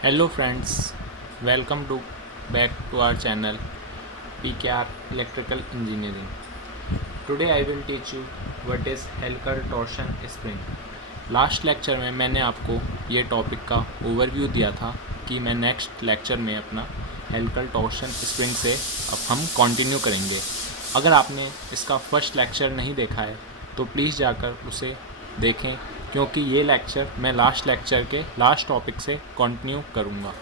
Hello friends, welcome to back to our channel PKR Electrical Engineering. Today I will teach you what is helical torsion spring. Last lecture में मैंने आपको ये topic का overview दिया था कि मैं नेक्स्ट लेक्चर में अपना हेलिकल टॉर्शन स्प्रिंग से अब हम कंटिन्यू करेंगे। अगर आपने इसका फर्स्ट लेक्चर नहीं देखा है तो प्लीज़ जाकर उसे देखें, क्योंकि ये लेक्चर मैं लास्ट लेक्चर के लास्ट टॉपिक से कंटिन्यू करूँगा।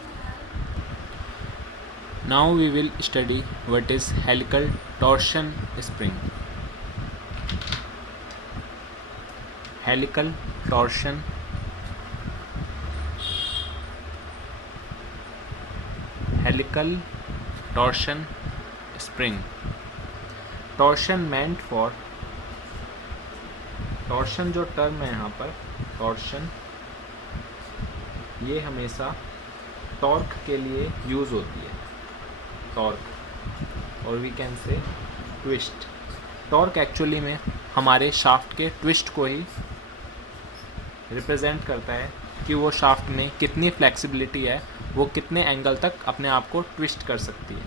Now we will study what is helical torsion spring. Helical torsion spring. Torsion meant for, torsion जो टर्म है यहाँ पर, टॉर्शन ये हमेशा टॉर्क के लिए यूज़ होती है। टॉर्क और we can say twist. Torque actually में हमारे शाफ्ट के ट्विस्ट को ही रिप्रेजेंट करता है कि वो शाफ्ट में कितनी फ्लेक्सिबिलिटी है, वो कितने एंगल तक अपने आप को ट्विस्ट कर सकती है।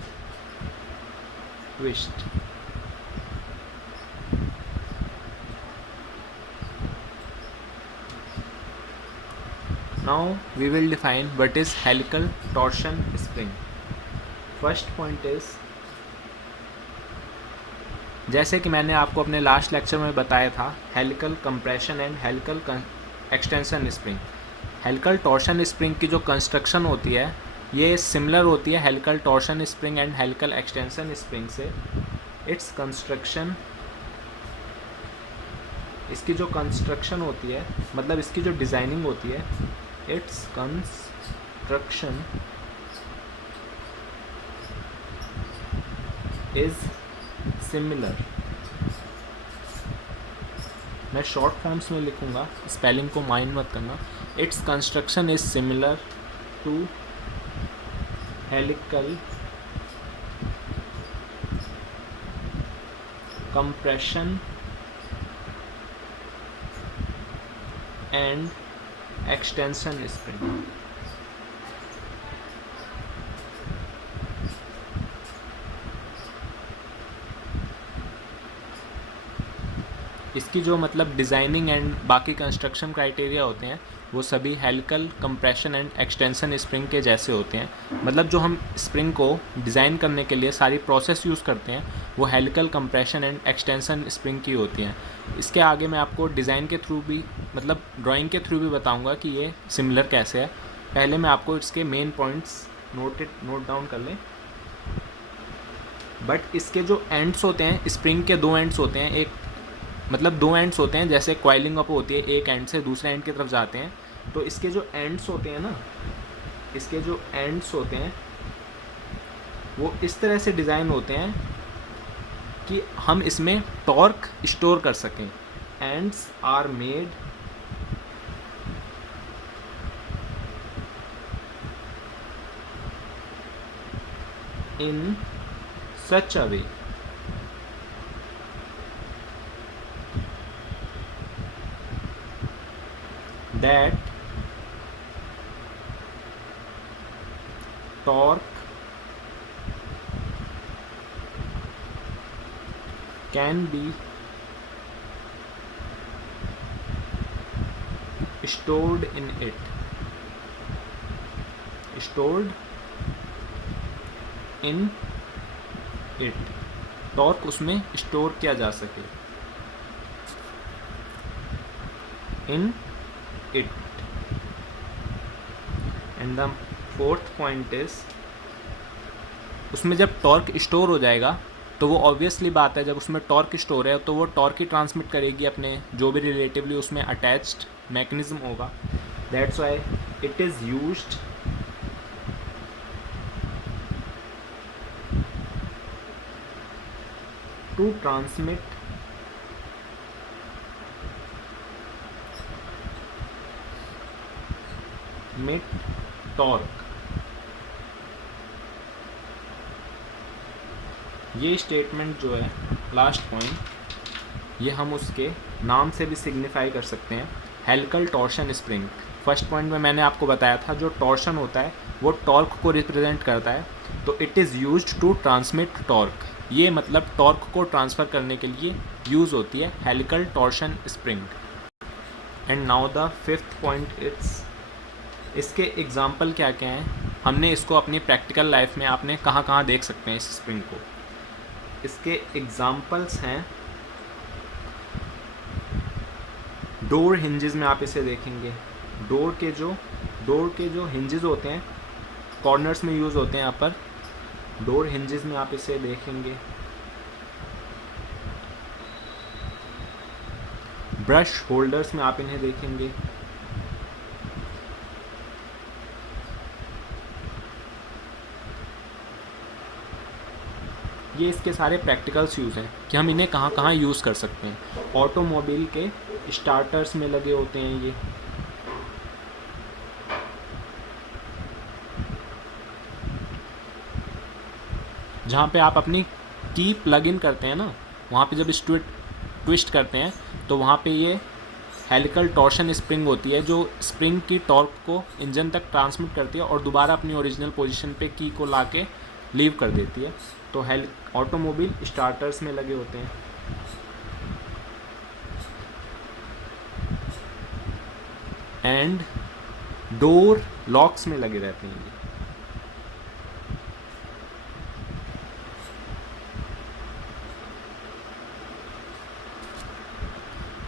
Twist. Now we will define what is helical torsion spring. First point is, जैसे कि मैंने आपको अपने लास्ट लेक्चर में बताया था, helical compression and helical extension spring. Helical torsion spring की जो कंस्ट्रक्शन होती है ये सिमिलर होती है helical torsion spring and helical extension spring से। इट्स कंस्ट्रक्शन, इसकी जो कंस्ट्रक्शन होती है, मतलब इसकी जो डिज़ाइनिंग होती है, इट्स कंस्ट्रक्शन इज सिमिलर। मैं शॉर्ट फॉर्म्स में लिखूंगा, स्पेलिंग को माइंड मत करना। Its construction is similar to helical compression and extension spring. इसकी जो मतलब डिज़ाइनिंग एंड बाकी कंस्ट्रक्शन क्राइटेरिया होते हैं वो सभी helical compression and extension spring के जैसे होते हैं। मतलब जो हम स्प्रिंग को डिज़ाइन करने के लिए सारी प्रोसेस यूज़ करते हैं वो helical compression and extension spring की होती हैं। इसके आगे मैं आपको डिज़ाइन के थ्रू भी, मतलब ड्राइंग के थ्रू भी बताऊँगा कि ये सिमिलर कैसे है। पहले मैं आपको इसके मेन पॉइंट्स नोट डाउन कर लें। बट इसके जो एंड्स होते हैं, स्प्रिंग के दो एंड्स होते हैं, एक मतलब दो एंड्स होते हैं, जैसे कॉइलिंग अप होती है, एक एंड से दूसरे एंड की तरफ जाते हैं। तो इसके जो एंड्स होते हैं ना, इसके जो एंड्स होते हैं वो इस तरह से डिज़ाइन होते हैं कि हम इसमें टॉर्क स्टोर कर सकें। Ends are made in such a way that torque can be stored in it, stored in it। Torque उसमें स्टोर किया जा सके, इन it। And the fourth point is, उसमें जब टॉर्क स्टोर हो जाएगा तो वो ऑब्वियसली बात है, जब उसमें टॉर्क स्टोर है तो वो टॉर्क ही ट्रांसमिट करेगी अपने जो भी रिलेटिवली उसमें अटैच्ड मैकेनिज्म होगा। That's why it is used to transmit torque. ये स्टेटमेंट जो है लास्ट पॉइंट, ये हम उसके नाम से भी सिग्निफाई कर सकते हैं, helical torsion spring. First point में मैंने आपको बताया था जो टॉर्शन होता है वो टॉर्क को रिप्रेजेंट करता है, तो it is used to transmit torque. ये मतलब टॉर्क को ट्रांसफ़र करने के लिए यूज़ होती है helical torsion spring. And now the fifth point it's, इसके एग्जाम्पल क्या क्या हैं, हमने इसको अपनी प्रैक्टिकल लाइफ में आपने कहाँ कहाँ देख सकते हैं इस स्प्रिंग को। इसके एग्जाम्पल्स हैं डोर हिंजेस में आप इसे देखेंगे। डोर के जो हिंजेस होते हैं कॉर्नर्स में यूज़ होते हैं यहाँ पर। डोर हिंजेस में आप इसे देखेंगे। ब्रश होल्डर्स में आप इन्हें देखेंगे। ये इसके सारे प्रैक्टिकल्स यूज़ हैं कि हम इन्हें कहाँ कहाँ यूज़ कर सकते हैं। ऑटोमोबाइल के स्टार्टर्स में लगे होते हैं ये। जहाँ पे आप अपनी की प्लग इन करते हैं ना, वहाँ पे जब ट्विस्ट करते हैं तो वहाँ पे ये हेलिकल टॉर्शन स्प्रिंग होती है जो स्प्रिंग की टॉर्क को इंजन तक ट्रांसमिट करती है और दोबारा अपनी ओरिजिनल पोजीशन पे की को लाके लीव कर देती है। तो ऑटोमोबाइल स्टार्टर्स में लगे होते हैं। एंड डोर लॉक्स में लगे रहते हैं ये।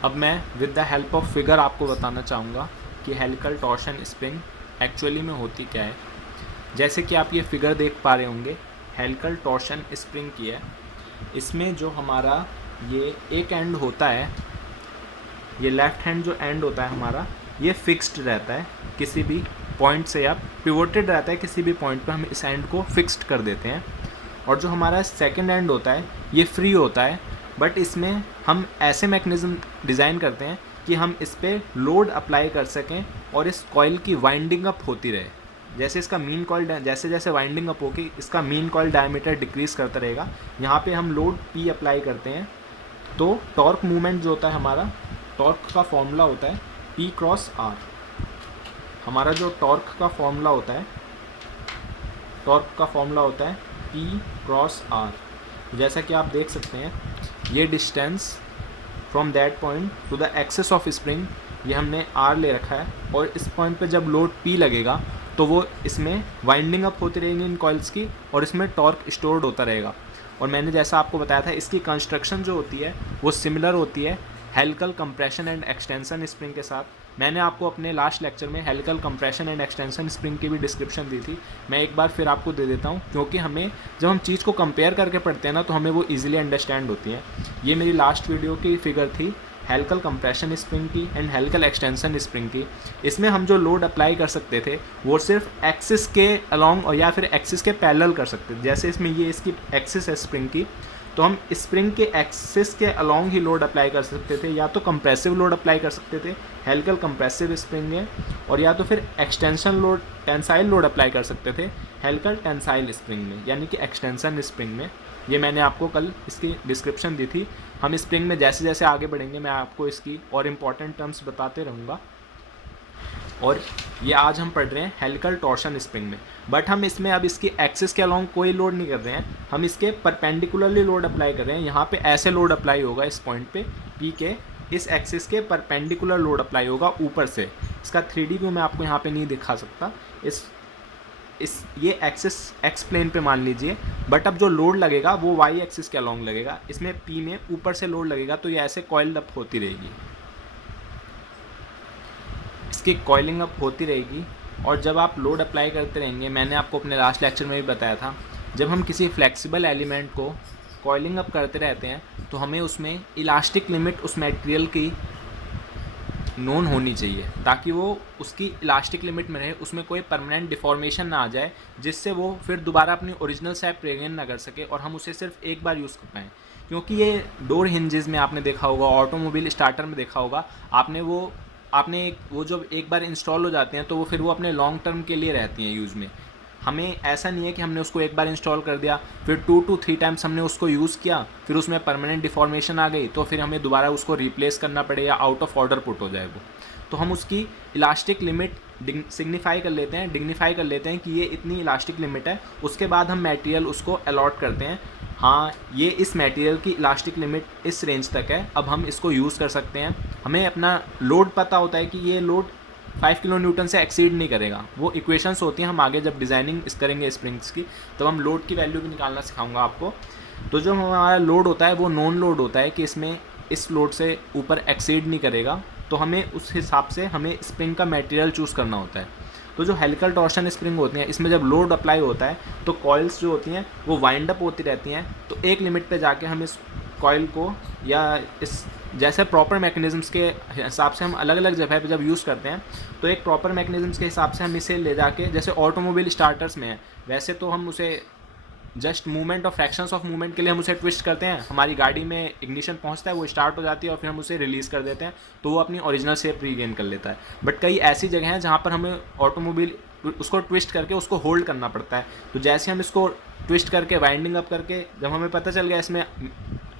अब मैं with the help of figure आपको बताना चाहूँगा कि हेलिकल टॉर्शन स्प्रिंग एक्चुअली में होती क्या है। जैसे कि आप ये फिगर देख पा रहे होंगे, हेलिकल टॉर्शन स्प्रिंग की है। इसमें जो हमारा ये एक एंड होता है, ये लेफ्ट हैंड जो एंड होता है हमारा, ये फिक्स्ड रहता है किसी भी पॉइंट से, या पिवोटेड रहता है किसी भी पॉइंट पे हम इस एंड को फिक्स्ड कर देते हैं। और जो हमारा सेकंड एंड होता है ये फ्री होता है, बट इसमें हम ऐसे मैकेनिज़्म डिज़ाइन करते हैं कि हम इस पर लोड अप्लाई कर सकें और इस कॉइल की वाइंडिंग अप होती रहे। जैसे इसका मीन कॉइल जैसे जैसे वाइंडिंग अप होगी इसका मीन कॉइल डायमीटर डिक्रीज़ करता रहेगा। यहाँ पे हम लोड P अप्लाई करते हैं तो टॉर्क मूवमेंट जो होता है हमारा, टॉर्क का फॉर्मूला होता है P क्रॉस R। हमारा जो टॉर्क का फॉर्मूला होता है P क्रॉस R। जैसा कि आप देख सकते हैं ये distance from that point two the axis of spring, ये हमने R ले रखा है। और इस पॉइंट पे जब लोड P लगेगा तो वो इसमें वाइंडिंग अप होती रहेगी इन कॉइल्स की और इसमें टॉर्क स्टोर्ड होता रहेगा। और मैंने जैसा आपको बताया था इसकी कंस्ट्रक्शन जो होती है वो सिमिलर होती है helical compression and extension spring के साथ। मैंने आपको अपने लास्ट लेक्चर में helical compression and extension spring की भी डिस्क्रिप्शन दी थी, मैं एक बार फिर आपको दे देता हूँ, क्योंकि हमें जब हम चीज़ को कंपेयर करके पढ़ते हैं ना तो हमें वो ईजिली अंडरस्टैंड होती है। ये मेरी लास्ट वीडियो की फिगर थी हेलिकल कंप्रेशन स्प्रिंग की एंड हेलिकल एक्सटेंशन स्प्रिंग की। इसमें हम जो लोड अप्लाई कर सकते थे वो सिर्फ एक्सिस के अलॉन्ग और या फिर एक्सिस के पैरेलल कर सकते थे। जैसे इसमें ये इसकी एक्सिस है स्प्रिंग की, तो हम स्प्रिंग के एक्सिस के अलॉन्ग ही लोड अप्लाई कर सकते थे, या तो कंप्रेसिव लोड अप्लाई कर सकते थे हेलिकल कंप्रेसिव स्प्रिंग में, और या तो फिर extension load tensile load apply कर सकते थे हेलिकल टेंसाइल स्प्रिंग में, यानी कि एक्सटेंशन स्प्रिंग में। ये मैंने आपको कल इसकी डिस्क्रिप्शन दी थी। हम स्प्रिंग में जैसे जैसे आगे बढ़ेंगे मैं आपको इसकी और इम्पॉर्टेंट टर्म्स बताते रहूँगा। और ये आज हम पढ़ रहे हैं हेलिकल टॉर्शन स्प्रिंग में, बट हम इसमें अब इसकी एक्सिस के अलॉन्ग कोई लोड नहीं कर रहे हैं, हम इसके परपेंडिकुलरली लोड अप्लाई कर रहे हैं। यहाँ पे ऐसे लोड अप्लाई होगा इस पॉइंट पे P के, इस एक्सिस के परपेंडिकुलर लोड अप्लाई होगा ऊपर से। इसका 3D व्यू मैं आपको यहाँ पे नहीं दिखा सकता। ये एक्सिस एक्स प्लेन पे मान लीजिए, बट अब जो लोड लगेगा वो वाई एक्सिस के अलॉन्ग लगेगा। इसमें P में ऊपर से लोड लगेगा तो ये ऐसे कॉइल्ड अप होती रहेगी, इसकी कॉइलिंग अप होती रहेगी। और जब आप लोड अप्लाई करते रहेंगे, मैंने आपको अपने लास्ट लेक्चर में भी बताया था, जब हम किसी फ्लेक्सिबल एलिमेंट को कॉइलिंग अप करते रहते हैं तो हमें उसमें इलास्टिक लिमिट उस मटेरियल की नोन होनी चाहिए, ताकि वो उसकी इलास्टिक लिमिट में रहे, उसमें कोई परमानेंट डिफॉर्मेशन ना आ जाए जिससे वो फिर दोबारा अपनी ओरिजिनल शेप रिगेन ना कर सके और हम उसे सिर्फ एक बार यूज़ कर पाएँ। क्योंकि ये डोर हिंजेस में आपने देखा होगा, ऑटोमोबाइल स्टार्टर में देखा होगा आपने, वो जब एक बार इंस्टॉल हो जाते हैं तो वो फिर वो अपने लॉन्ग टर्म के लिए रहती हैं यूज़ में। हमें ऐसा नहीं है कि हमने उसको एक बार इंस्टॉल कर दिया, फिर 2 to 3 टाइम्स हमने उसको यूज़ किया, फिर उसमें परमानेंट डिफॉर्मेशन आ गई तो फिर हमें दोबारा उसको रिप्लेस करना पड़े या आउट ऑफ ऑर्डर पुट हो जाए वो। तो हम उसकी इलास्टिक लिमिट डिग्निफाई कर लेते हैं कि ये इतनी इलास्टिक लिमिट है। उसके बाद हम मटेरियल उसको अलॉट करते हैं, हाँ ये इस मटेरियल की इलास्टिक लिमिट इस रेंज तक है, अब हम इसको यूज़ कर सकते हैं। हमें अपना लोड पता होता है कि ये लोड 5 किलो न्यूटन से एक्सीड नहीं करेगा। वो इक्वेशंस होती हैं, हम आगे जब डिज़ाइनिंग करेंगे स्प्रिंग्स की तब हम लोड की वैल्यू भी निकालना सिखाऊंगा आपको। तो जो हमारा लोड होता है वो नॉन लोड होता है कि इसमें इस लोड से ऊपर एक्सीड नहीं करेगा, तो हमें उस हिसाब से हमें स्प्रिंग का मटेरियल चूज़ करना होता है। तो जो हेलिकल टॉर्शन स्प्रिंग होती हैं इसमें जब लोड अप्लाई होता है तो कॉइल्स जो होती हैं वो वाइंड अप होती रहती हैं, तो एक लिमिट पे जाके हम इस कॉइल को या इस जैसे प्रॉपर मैकेनिज़म्स के हिसाब से हम अलग अलग जगह पे जब यूज़ करते हैं तो एक प्रॉपर मैकेनिज़म्स के हिसाब से हम इसे ले जाके, जैसे ऑटोमोबाइल स्टार्टर्स में है वैसे तो हम उसे जस्ट मूवमेंट और फ्रैक्शंस ऑफ मूवमेंट के लिए हम उसे ट्विस्ट करते हैं, हमारी गाड़ी में इग्निशन पहुंचता है, वो स्टार्ट हो जाती है और फिर हम उसे रिलीज़ कर देते हैं तो वो अपनी ओरिजिनल शेप रीगेन कर लेता है। बट कई ऐसी जगह हैं जहाँ पर हमें ऑटोमोबाइल उसको ट्विस्ट करके उसको होल्ड करना पड़ता है। तो जैसे हम इसको ट्विस्ट करके वाइंडिंग अप करके जब हमें पता चल गया इसमें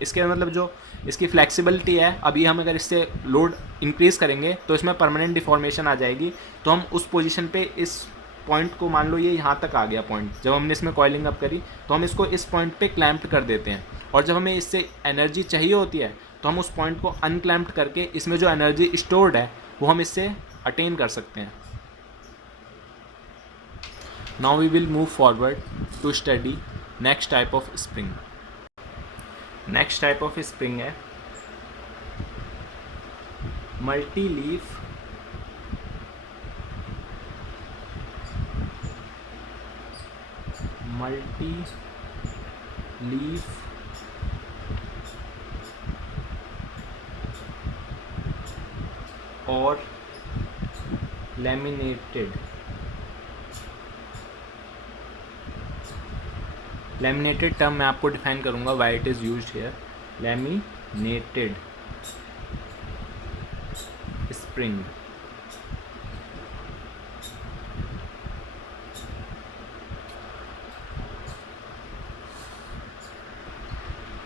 इसके मतलब जो इसकी फ्लेक्सिबिलिटी है, अभी हम अगर इससे लोड इंक्रीज़ करेंगे तो इसमें परमानेंट डिफॉर्मेशन आ जाएगी, तो हम उस पोजीशन पे इस पॉइंट को, मान लो ये यहाँ तक आ गया पॉइंट, जब हमने इसमें कॉइलिंग अप करी तो हम इसको इस पॉइंट पे क्लैम्प्ड कर देते हैं, और जब हमें इससे एनर्जी चाहिए होती है तो हम उस पॉइंट को अनक्लैम्प्ड करके इसमें जो एनर्जी स्टोर्ड है वो हम इससे अटेन कर सकते हैं। Now we will move forward to study next type of spring. Next type of spring है मल्टी लीफ और लैमिनेटेड टर्म मैं आपको डिफाइन करूंगा why it is used here. Laminated spring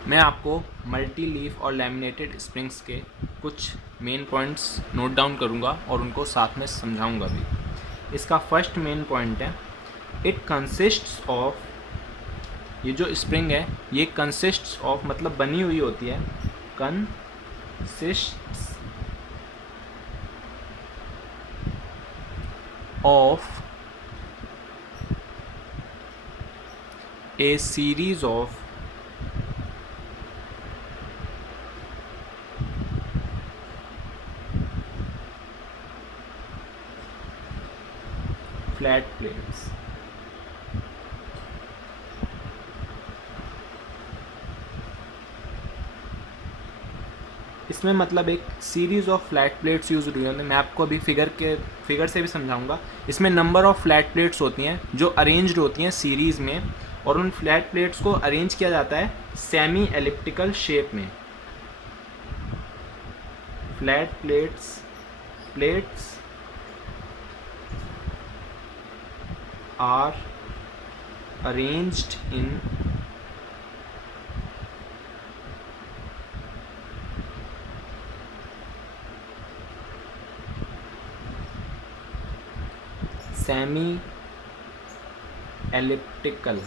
मैं आपको मल्टी लीफ और लैमिनेटेड स्प्रिंग्स के कुछ मेन पॉइंट्स नोट डाउन करूंगा और उनको साथ में समझाऊंगा भी। इसका फर्स्ट मेन पॉइंट है, इट कंसिस्ट्स ऑफ, ये जो स्प्रिंग है ये कंसिस्ट्स ऑफ मतलब बनी हुई होती है, consists of A series of flat plates. इसमें मतलब एक series of flat plates use हुई है। मैं आपको अभी फिगर से भी समझाऊंगा। इसमें नंबर ऑफ फ्लैट प्लेट्स होती हैं जो अरेंज्ड होती हैं सीरीज़ में, और उन फ्लैट प्लेट्स को अरेंज किया जाता है सेमी एलिप्टिकल शेप में। Flat plates are arranged in semi elliptical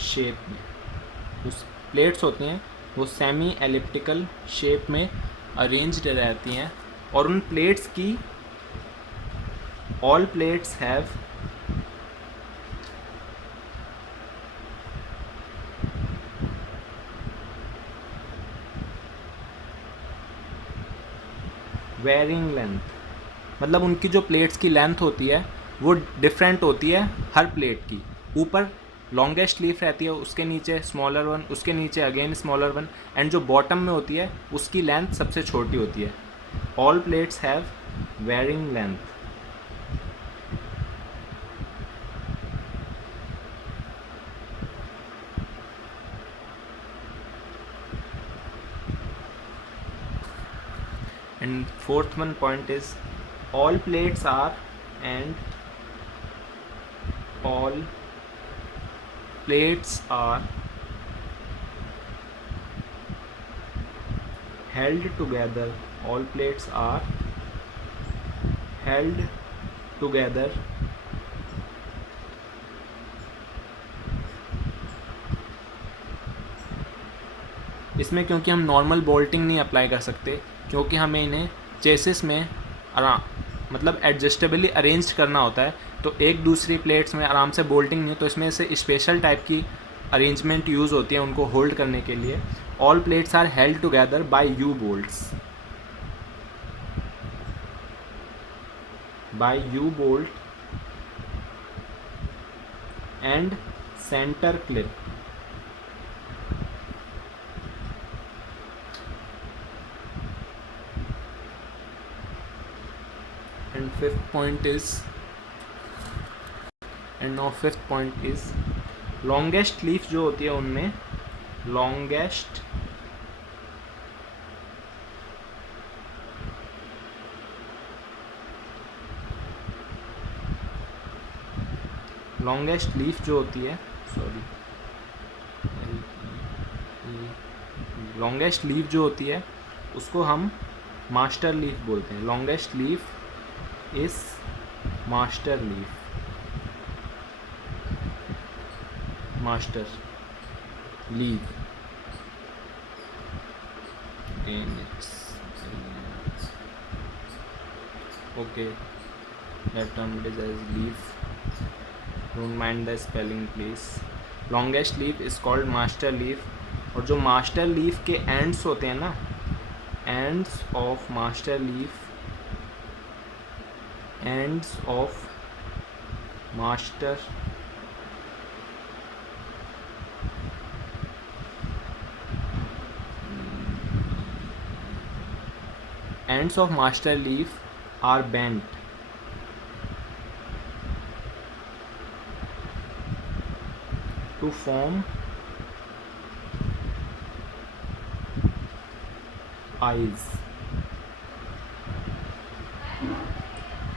shape में। उस प्लेट्स होती हैं वो सेमी एलिप्टिकल शेप में अरेंज्ड रहती हैं, और उन प्लेट्स की all plates have varying length, मतलब उनकी जो प्लेट्स की लेंथ होती है वो डिफरेंट होती है हर प्लेट की। ऊपर लॉन्गेस्ट लीफ रहती है, उसके नीचे स्मॉलर वन, उसके नीचे अगेन स्मॉलर वन, एंड जो बॉटम में होती है उसकी लेंथ सबसे छोटी होती है। All plates have varying length. And fourth one point is all plates are and all plates are held together, all plates are held together इसमें क्योंकि हम नॉर्मल बोल्टिंग नहीं अप्लाई कर सकते, क्योंकि हमें इन्हें चेसिस में मतलब एडजस्टेबली अरेंज करना होता है, तो एक दूसरी प्लेट्स में आराम से बोल्टिंग नहीं, तो इसमें से स्पेशल टाइप की अरेंजमेंट यूज़ होती है उनको होल्ड करने के लिए. All plates are held together by U bolts, by U bolt and centre clip. And fifth point is longest leaf जो होती है उनमें longest leaf जो होती है longest leaf जो होती है उसको हम master leaf बोलते हैं. longest leaf is master leaf. master leaf. Okay, that term it is as leaf. Don't mind the spelling please. longest leaf is called master leaf. और जो master leaf के ends होते हैं ना, ends of master leaf, ends of master leaf are bent to form eyes.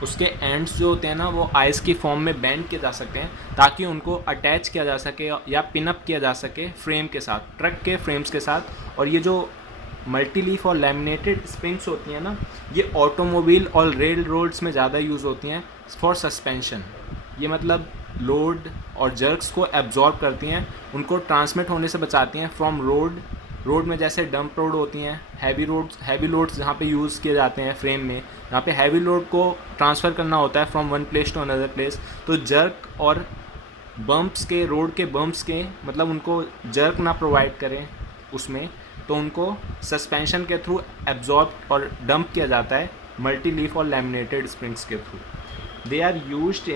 उसके ends जो होते हैं ना वो आइस की फॉर्म में बेंड किए जा सकते हैं ताकि उनको अटैच किया जा सके या पिनअप किया जा सके फ्रेम के साथ, ट्रक के फ्रेम्स के साथ. और ये जो मल्टी लीफ और लैमिनेटेड स्प्रिंग्स होती हैं ना, ये ऑटोमोबाइल और रेल रोड्स में ज़्यादा यूज़ होती हैं फॉर सस्पेंशन. ये मतलब लोड और जर्क्स को एब्जॉर्ब करती हैं, उनको ट्रांसमिट होने से बचाती हैं फ्रॉम रोड में. जैसे डंप रोड होती हैं, हैवी लोड्स जहाँ पे यूज़ किए जाते हैं फ्रेम में, जहाँ पे हैवी लोड को ट्रांसफ़र करना होता है from one place to another place, तो जर्क और बम्प्स के, रोड के बम्प्स के मतलब उनको जर्क ना प्रोवाइड करें उसमें, तो उनको सस्पेंशन के थ्रू एब्जॉर्ब और डंप किया जाता है मल्टी लीफ और लैमिनेटेड स्प्रिंग्स के थ्रू. They are used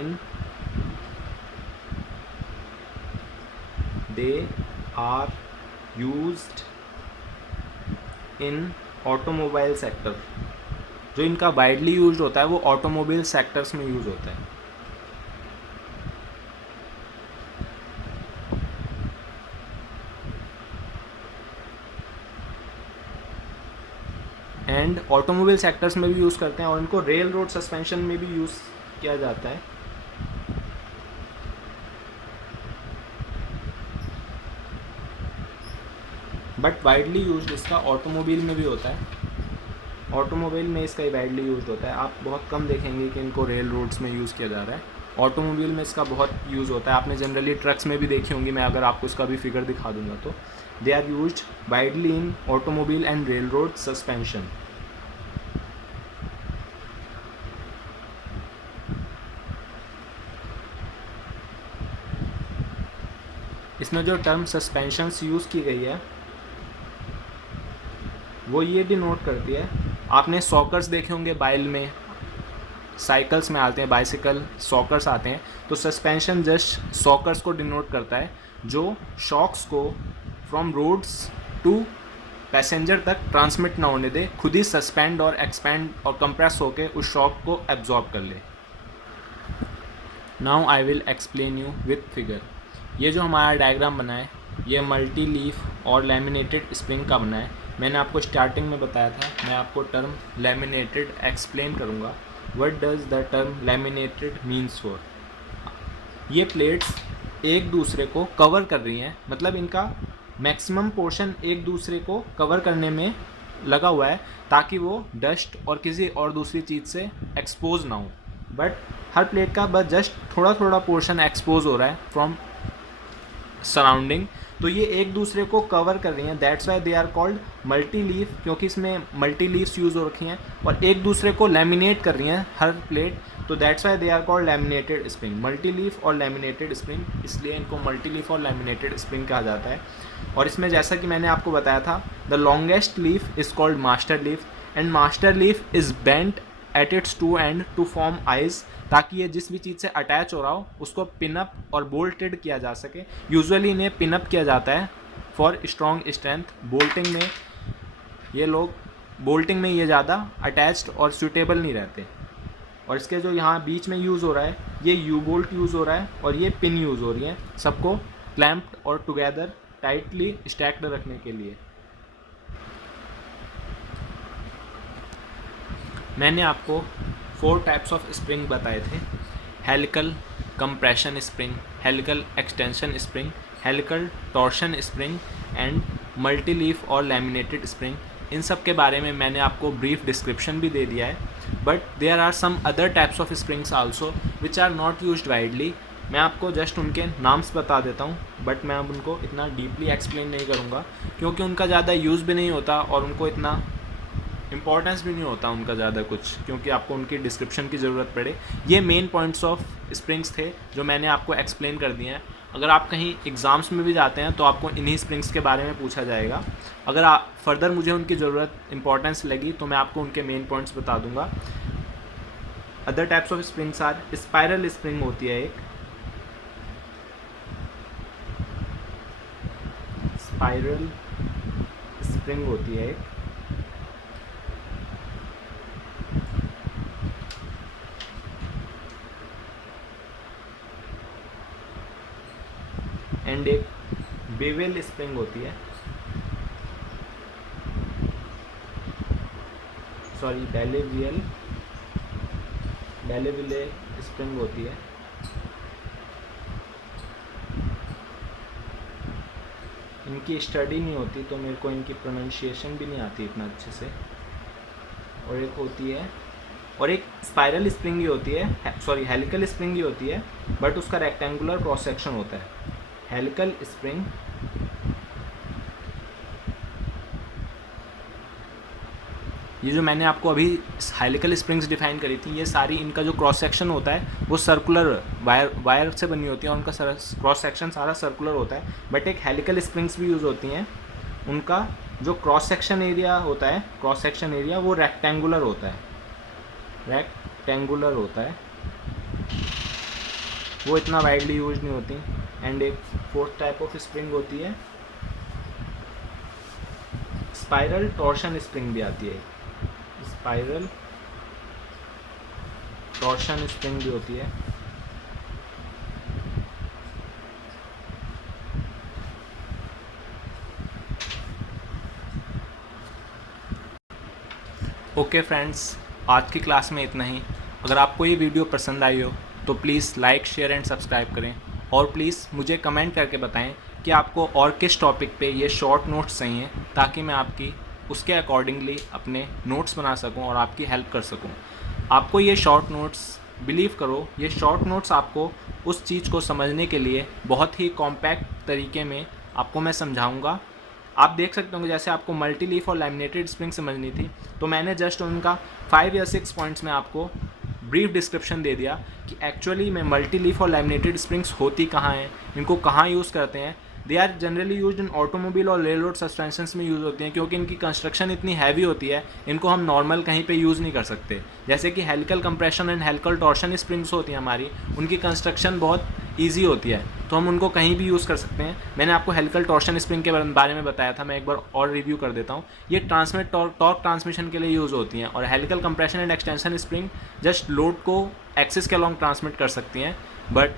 in automobile sector. जो इनका वाइडली यूज होता है वो ऑटोमोबाइल सेक्टर्स में यूज होता है. एंड ऑटोमोबाइल सेक्टर्स में भी यूज़ करते हैं और इनको रेल रोड सस्पेंशन में भी यूज़ किया जाता है. बट वाइडली यूज इसका ऑटोमोबाइल में भी होता है. ऑटोमोबाइल में इसका वाइडली यूज होता है. आप बहुत कम देखेंगे कि इनको रेल रोड्स में यूज़ किया जा रहा है. ऑटोमोबाइल में इसका बहुत यूज़ होता है. आपने जनरली ट्रक्स में भी देखी होंगी, मैं अगर आपको इसका भी फिगर दिखा दूंगा तो. They are used widely in automobile and rail road suspension. इसमें जो टर्म सस्पेंशंस यूज़ की गई है वो ये भी नोट करती है, आपने सॉकर्स देखे होंगे बाइल में, साइकिल्स में आते हैं, बाइसिकल सॉकर्स आते हैं, तो सस्पेंशन जस्ट सॉकर्स को डिनोट करता है जो शॉक्स को फ्रॉम रोड्स टू पैसेंजर तक ट्रांसमिट ना होने दे, खुद ही सस्पेंड और एक्सपेंड और कंप्रेस होकर उस शॉक को एब्जॉर्ब कर ले. Now I will explain you with figure. ये जो हमारा डायग्राम बना है ये मल्टी लीफ और लैमिनेटेड स्प्रिंग का बना है. मैंने आपको स्टार्टिंग में बताया था, मैं आपको टर्म लैमिनेटेड एक्सप्लेन करूँगा. What does the term laminated means for. ये प्लेट्स एक दूसरे को कवर कर रही हैं, मतलब इनका मैक्सिमम पोर्शन एक दूसरे को कवर करने में लगा हुआ है ताकि वो डस्ट और किसी और दूसरी चीज़ से एक्सपोज ना हो, बट हर प्लेट का बस जस्ट थोड़ा थोड़ा पोर्शन एक्सपोज हो रहा है फ्रॉम सराउंडिंग, तो ये एक दूसरे को कवर कर रही हैं। That's why they are called multi leaf, क्योंकि इसमें मल्टी लीव्स यूज़ हो रखी हैं और एक दूसरे को लैमिनेट कर रही हैं हर प्लेट, तो that's why they are called laminated spring. Multi leaf और लैमिनेटेड स्प्रिंग, इसलिए इनको मल्टी लीफ और लैमिनेटेड स्प्रिंग कहा जाता है। और इसमें जैसा कि मैंने आपको बताया था, the longest leaf is called master leaf, and master leaf is bent at its two end to form eyes, ताकि ये जिस भी चीज़ से अटैच हो रहा हो उसको पिनअप और बोल्टेड किया जा सके। यूजुअली इन्हें पिनअप किया जाता है फॉर स्ट्रॉन्ग स्ट्रेंथ। बोल्टिंग में ये ज़्यादा अटैच्ड और सूटेबल नहीं रहते। और इसके जो यहाँ बीच में यूज़ हो रहा है, ये यू बोल्ट यूज़ हो रहा है और ये पिन यूज़ हो रही है, सबको क्लैम्प्ड और टुगेदर टाइटली स्टैक्ड रखने के लिए। मैंने आपको 4 टाइप्स ऑफ स्प्रिंग बताए थे: helical compression spring, helical extension spring, helical torsion spring and multi leaf और लैमिनेटेड स्प्रिंग। इन सब के बारे में मैंने आपको ब्रीफ डिस्क्रिप्शन भी दे दिया है, but there are some other types of springs also which are not used widely. मैं आपको जस्ट उनके नाम्स बता देता हूँ, बट मैं अब उनको इतना डीपली एक्सप्लेन नहीं करूँगा क्योंकि उनका ज़्यादा यूज़ भी नहीं होता और उनको इतना इम्पॉर्टेंस भी नहीं होता उनका ज़्यादा कुछ, क्योंकि आपको उनकी डिस्क्रिप्शन की ज़रूरत पड़े। ये मेन पॉइंट्स ऑफ स्प्रिंग्स थे जो मैंने आपको एक्सप्लेन कर दिए हैं। अगर आप कहीं एग्ज़ाम्स में भी जाते हैं तो आपको इन्हीं स्प्रिंग्स के बारे में पूछा जाएगा। अगर आप फर्दर मुझे उनकी ज़रूरत इंपॉर्टेंस लगी तो मैं आपको उनके मेन पॉइंट्स बता दूंगा। Other types of springs are: spiral spring होती है एक, स्पाइरल स्प्रिंग होती है एक, एंड एक बेवेल स्प्रिंग होती है, सॉरी डेलेविले स्प्रिंग होती है। इनकी स्टडी नहीं होती तो मेरे को इनकी प्रोनाउंसिएशन भी नहीं आती इतना अच्छे से। और एक होती है, और एक स्पाइरल स्प्रिंग ही होती है, सॉरी हेलिकल स्प्रिंग ही होती है, बट उसका रेक्टेंगुलर क्रॉस सेक्शन होता है। हेलिकल स्प्रिंग ये जो मैंने आपको अभी हेलिकल स्प्रिंग्स डिफाइन करी थी, ये सारी इनका जो क्रॉस सेक्शन होता है वो सर्कुलर वायर से बनी होती है, उनका क्रॉस सेक्शन सारा सर्कुलर होता है। बट एक हेलिकल स्प्रिंग्स भी यूज़ होती हैं, उनका जो क्रॉस सेक्शन एरिया होता है, क्रॉस सेक्शन एरिया वो रेक्टेंगुलर होता है, वो इतना वाइडली यूज नहीं होती। एंड एक 4th टाइप ऑफ स्प्रिंग होती है, स्पाइरल टॉर्शन स्प्रिंग भी आती है, स्पाइरल टॉर्शन स्प्रिंग भी होती है। ओके फ्रेंड्स, आज की क्लास में इतना ही। अगर आपको ये वीडियो पसंद आई हो तो please like, share and subscribe करें, और प्लीज़ मुझे कमेंट करके बताएं कि आपको और किस टॉपिक पे ये शॉर्ट नोट्स चाहिए, ताकि मैं आपकी उसके अकॉर्डिंगली अपने नोट्स बना सकूं और आपकी हेल्प कर सकूं। आपको ये शॉर्ट नोट्स, बिलीव करो, ये शॉर्ट नोट्स आपको उस चीज़ को समझने के लिए बहुत ही कॉम्पैक्ट तरीके में आपको मैं समझाऊंगा। आप देख सकते होंगे, जैसे आपको मल्टी लीफ और लैमिनेटेड स्प्रिंग समझनी थी तो मैंने जस्ट उनका 5 या 6 पॉइंट्स में आपको ब्रीफ डिस्क्रिप्शन दे दिया कि एक्चुअली में मल्टी लीफ और लैमिनेटेड स्प्रिंग्स होती कहाँ हैं, इनको कहाँ यूज़ करते हैं। They are generally used in automobile और रेल रोड सस्पेंशंस में यूज़ होती हैं, क्योंकि इनकी कंस्ट्रक्शन इतनी हैवी होती है, इनको हम नॉर्मल कहीं पे यूज़ नहीं कर सकते। जैसे कि helical compression and helical torsion springs होती हैं हमारी, उनकी कंस्ट्रक्शन बहुत ईजी होती है, तो हम उनको कहीं भी यूज़ कर सकते हैं। मैंने आपको हेलिकल टॉर्शन स्प्रिंग के बारे में बताया था, मैं एक बार और रिव्यू कर देता हूँ। ये टॉर्क ट्रांसमिशन के लिए यूज़ होती हैं, और helical compression and extension spring just load को एक्सिस के अलॉन्ग ट्रांसमिट कर सकती हैं, बट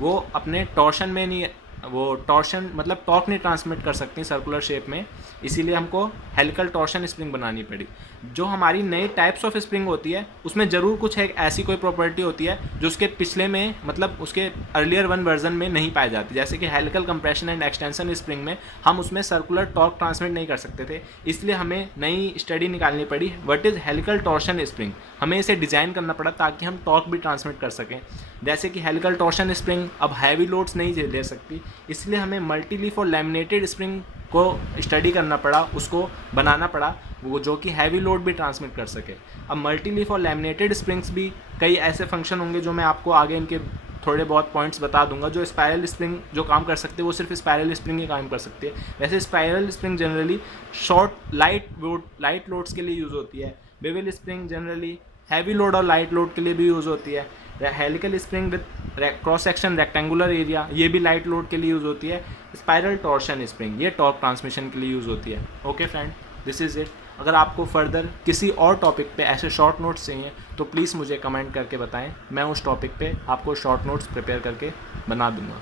वो अपने टॉर्शन में नहीं वो टॉर्शन मतलब टॉर्क नहीं ट्रांसमिट कर सकती सर्कुलर शेप में, इसीलिए हमको हेलिकल टॉर्शन स्प्रिंग बनानी पड़ी। जो हमारी नई टाइप्स ऑफ स्प्रिंग होती है उसमें ज़रूर कुछ एक ऐसी कोई प्रॉपर्टी होती है जो उसके पिछले में मतलब उसके अर्लियर वन वर्जन में नहीं पाई जाती, जैसे कि helical compression and extension spring में हम उसमें सर्कुलर टॉर्क ट्रांसमिट नहीं कर सकते थे, इसलिए हमें नई स्टडी निकालनी पड़ी what is helical torsion spring. हमें इसे डिज़ाइन करना पड़ा ताकि हम टॉर्क भी ट्रांसमिट कर सकें। जैसे कि हेलिकल टॉर्शन स्प्रिंग अब हैवी लोड्स नहीं ले सकती, इसलिए हमें मल्टी लीफ और लैमिनेटेड स्प्रिंग को स्टडी करना पड़ा, उसको बनाना पड़ा वो जो कि हैवी लोड भी ट्रांसमिट कर सके। अब मल्टी लीफ और लैमिनेटेड स्प्रिंग्स भी कई ऐसे फंक्शन होंगे जो मैं आपको आगे इनके थोड़े बहुत पॉइंट्स बता दूंगा। जो स्पाइरल स्प्रिंग जो काम कर सकते हैं वो सिर्फ स्पाइरल स्प्रिंग ही काम कर सकती है। वैसे spiral spring generally short light loads के लिए यूज़ होती है। Bevel spring generally heavy load और लाइट लोड के लिए भी यूज़ होती है। Helical spring with cross section rectangular area ये भी लाइट लोड के लिए यूज़ होती है। स्पाइरल टॉर्शन स्प्रिंग ये टॉर्क ट्रांसमिशन के लिए यूज़ होती है। Okay friend, this is it. अगर आपको फर्दर किसी और टॉपिक पे ऐसे शॉर्ट नोट्स चाहिए तो प्लीज़ मुझे कमेंट करके बताएं, मैं उस टॉपिक पे आपको शॉर्ट नोट्स प्रिपेयर करके बना दूंगा।